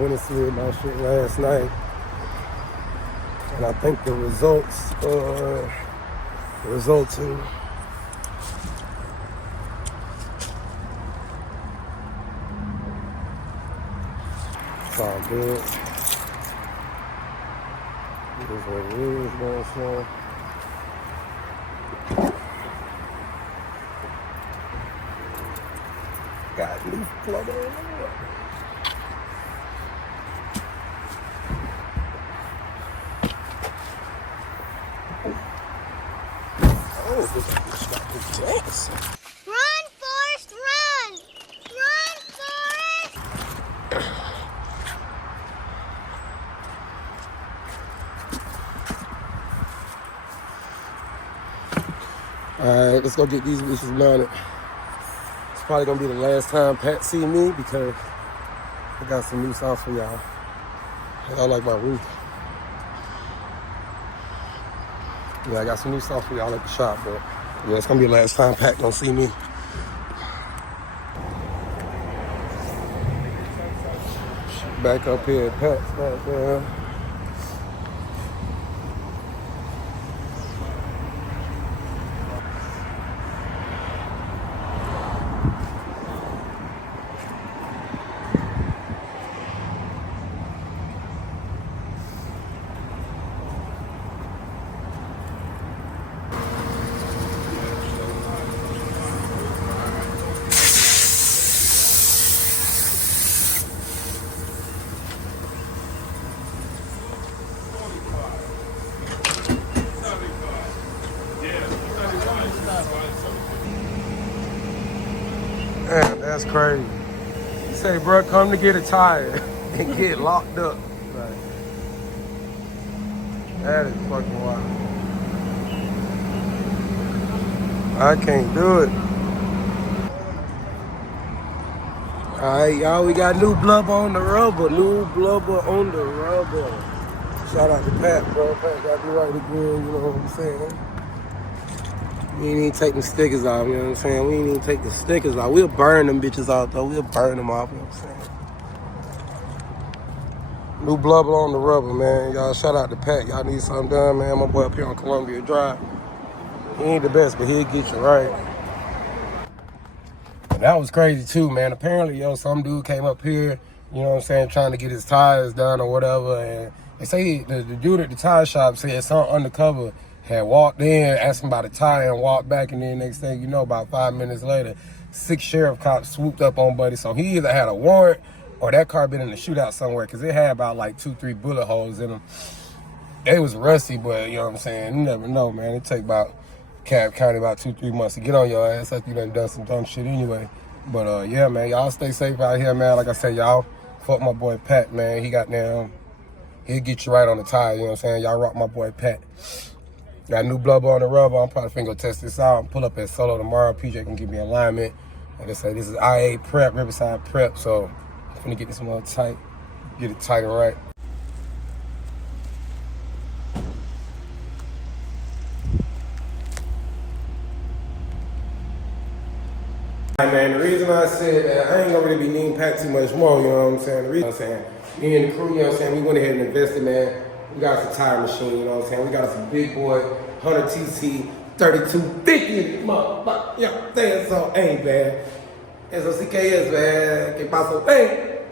went and slid my shit last night. And I think the results resulting it's all good. It is what it is, man. So got new plumber. Oh, this got big jacks. Run, Forrest, run! Run, Forrest! Alright, let's go get these bitches mounted. It's probably gonna be the last time Pat see me because I got some new sauce for y'all. Y'all like my roof. Yeah, I got some new stuff for y'all at the shop, but yeah, it's gonna be the last time Pat gonna see me. Back up here at Pat's back there. Man, that's crazy. You say, bro, come to get a tire and get locked up. Like, that is fucking wild. I can't do it. Alright, y'all, we got new blubber on the rubber. New blubber on the rubber. Shout out to Pat, bro. Pat got me right again, you know what I'm saying? We ain't even take the stickers off, you know what I'm saying? We ain't even take the stickers off. We'll burn them bitches off, though. We'll burn them off, you know what I'm saying? New blubber on the rubber, man. Y'all, shout out to Pat. Y'all need something done, man. My boy up here on Columbia Drive. He ain't the best, but he'll get you right. And that was crazy, too, man. Apparently, some dude came up here, you know what I'm saying, trying to get his tires done or whatever. And they say the dude at the tire shop said some undercover had walked in, asked him about a tire, and walked back, and then next thing you know, about 5 minutes later, 6 sheriff cops swooped up on Buddy. So he either had a warrant or that car been in a shootout somewhere, because it had about like 2-3 bullet holes in them. It was rusty, but you know what I'm saying? You never know, man. It take about Cab County about 2-3 months to get on your ass like you done some dumb shit anyway. But yeah, man, y'all stay safe out here, man. Like I said, y'all fuck my boy Pat, man. He got down. He'll get you right on the tire, you know what I'm saying? Y'all rock my boy Pat. Got new blubber on the rubber. I'm probably finna go test this out. Pull up at Solo tomorrow. PJ can give me alignment. Like I said, this is IA Prep, Riverside Prep. So I'm finna get this one tight. Get it tight and right. Man, the reason I said that I ain't gonna really be needing Pat too much more, you know what I'm saying? The reason I'm saying, me and the crew, you know what I'm saying, we went ahead and invested, man. We got us a tire machine, you know what I'm saying? We got us a big boy, 100 TC, 3250, motherfucker, you know what I'm saying? So, hey, man, eso sí que es, man, que pasó, hey,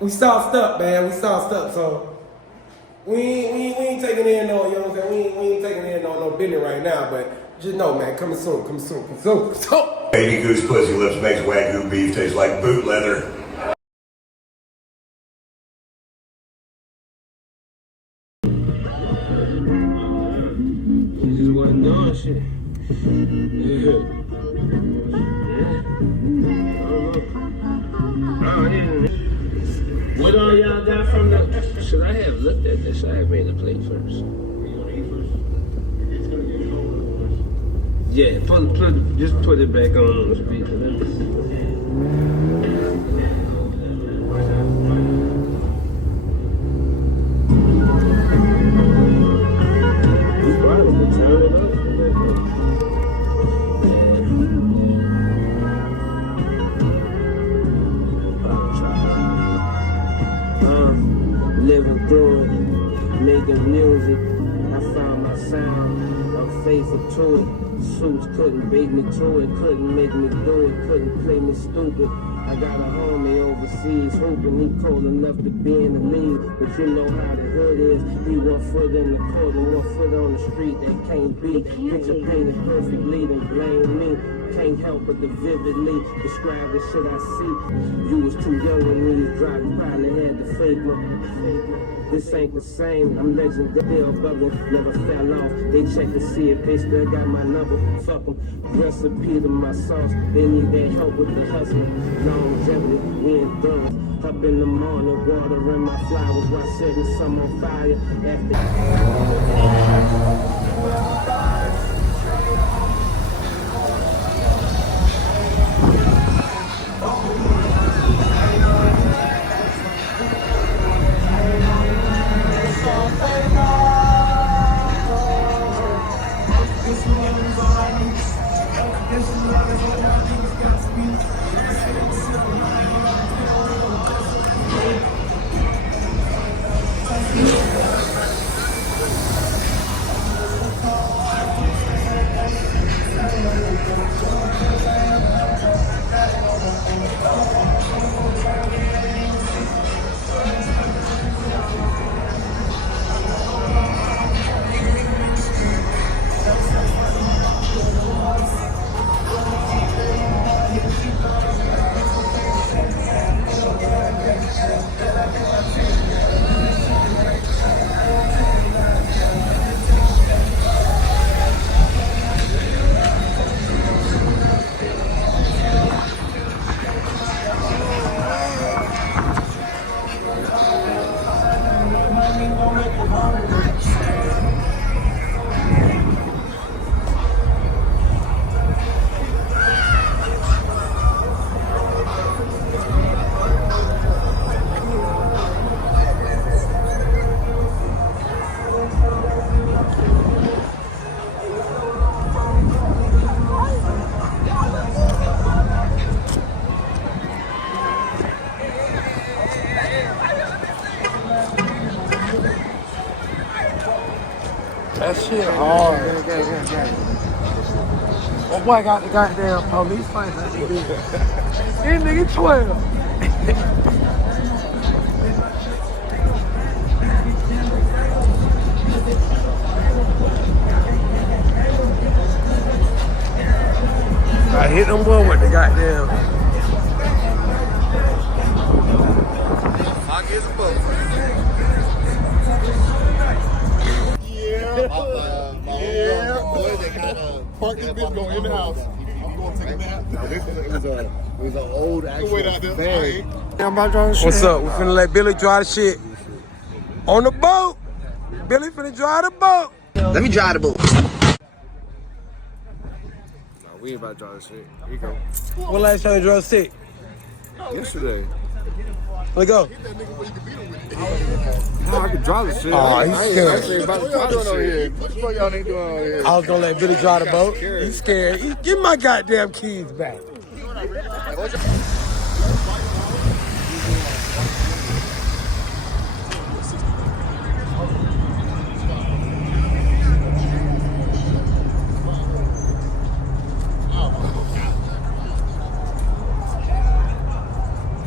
we sauced up, man, we sauced up, so we ain't taking in no, you know what I'm saying? We ain't taking in no business right now, but just know, man, coming soon. Baby goose pussy lips makes Wagyu beef taste like boot leather. You just wasn't doing shit. What all y'all got from the... Should I have looked at this? I have made the plate first. Yeah, just put it back on the speaker. We probably could turn it up. living through it, making music. I found my sound, I'm faithful to it. Suits couldn't bait me to it, couldn't make me do it, couldn't play me stupid. I got a homie overseas hooping, he cold enough to be in the league. But you know how the hood is, he 1 foot in the court and 1 foot on the street, they can't beat. Picture painted perfectly, then blame me. Can't help but to vividly describe the shit I see. You was too young when we was driving, probably had to fake me. This ain't the same, I'm legendary, bubble, never fell off. They check to see if they still got my number. Fuck them, recipe to my sauce. They need that help with the hustle. Longevity, we ain't done. Up in the morning, watering my flowers while setting some on fire. That shit hard. That boy got the goddamn police fight that nigga. This nigga 12. I hit them boy with the goddamn. I get some both. Boy, they kind of parked this bitch going in the house. I'm going to take a nap. It was an old actual bag. What's up? We finna let Billy drive the shit on the boat. Billy finna drive the boat. Let me drive the boat. We ain't about to drive this shit. Here you go. When last time you drove sick? Yesterday. Let's go. No, I can drive this shit. Oh, he's scared. I ain't about to drive this shit. What the fuck y'all ain't doing over here? I was gonna let Billy drive the boat. He's scared. Give my goddamn keys back.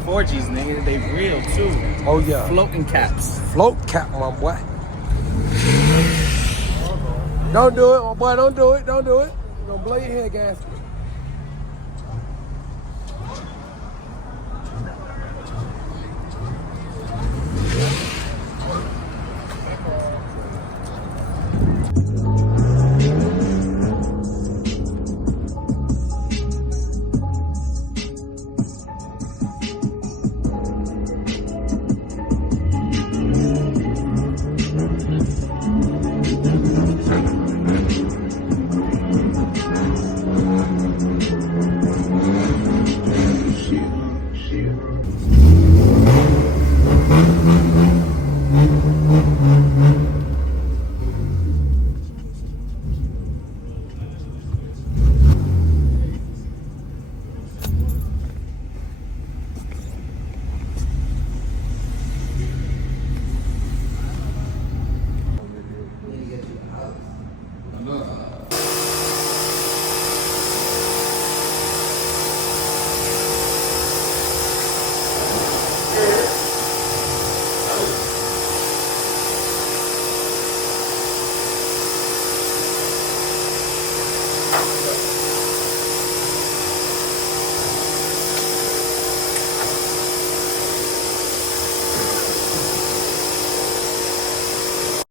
4Gs, nigga, they real too. Oh yeah. Floating caps. Float cap, my boy. Don't do it, my boy. Don't do it. Don't do it. You're gonna blow your head gas.